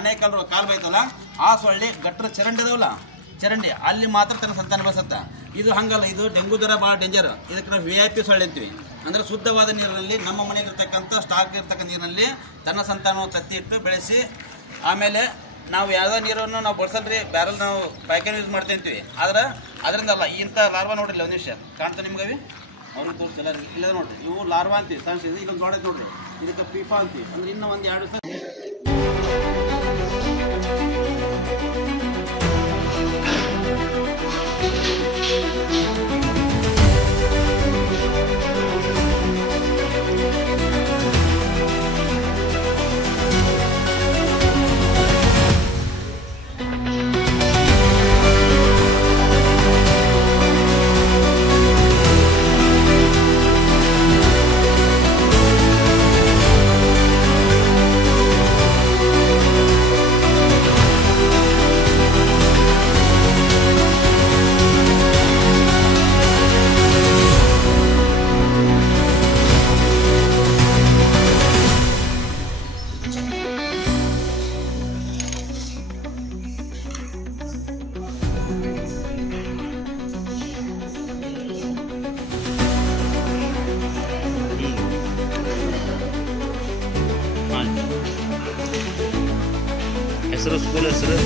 ಆನೆಕಲ್ ಕಾಲು ಬೈತಲ್ಲ ಆ ಸೊಳ್ಳೆ ಗಟ್ಟರ ಚರಂಡಿ ಇದಾವಲ್ಲ ಚರಂಡಿ ಅಲ್ಲಿ ಮಾತ್ರ ತನ್ನ ಸಂತಾನ ಬೆಳೆಸುತ್ತೆ. ಇದು ಹಂಗಲ್ಲ, ಇದು ಡೆಂಗು ಜ್ವರ ಭಾಳ ಡೇಂಜರ್. ಇದಕ್ಕೆ ನಾವು VIP ಸೊಳ್ಳೆ ಅಂತೀವಿ. ಅಂದರೆ ಶುದ್ಧವಾದ ನೀರಿನಲ್ಲಿ ನಮ್ಮ ಮನೆಯಲ್ಲಿರ್ತಕ್ಕಂಥ ಸ್ಟಾಕ್ ಇರ್ತಕ್ಕಂಥ ನೀರಿನಲ್ಲಿ ತನ್ನ ಸಂತಾನವನ್ನು ತತ್ತಿ ಇಟ್ಟು ಬೆಳೆಸಿ ಆಮೇಲೆ ನಾವು ಯಾವುದೋ ನೀರನ್ನು ನಾವು ಬಳಸಲ್ರಿ, ಬ್ಯಾರಲ್ ನಾವು ಪ್ಯಾಕೇಜ್ ಯೂಸ್ ಮಾಡ್ತಾ ಅಂತೀವಿ. ಆದ್ರೆ ಅದರಿಂದ ಅಲ್ಲ, ಇಂಥ ಲಾರ್ವಾ ನೋಡ್ರಿ ಒಂದು ನಿಮಿಷ ಕಾಣ್ತಾ ನಿಮ್ಗೆ ಅವಿ ಅವ್ರಿಗೆ ತೋರಿಸಿಲ್ಲ ಇಲ್ಲ ನೋಡ್ರಿ, ಇವು ಲಾರ್ವಾ ಅಂತೀವಿ ಕಾಣಿಸಿದೆ. ಇಲ್ಲೊಂದು ದೊಡ್ಡದು ನೋಡ್ರಿ, ಇದಕ್ಕೆ ಪೀಪಾ ಅಂತೀವಿ. ಅಂದ್ರೆ ಇನ್ನೂ ಒಂದು 2 ದಿವಸ ಹೆಸರು ಸ್ಕೂಲ್ ಹೆಸರು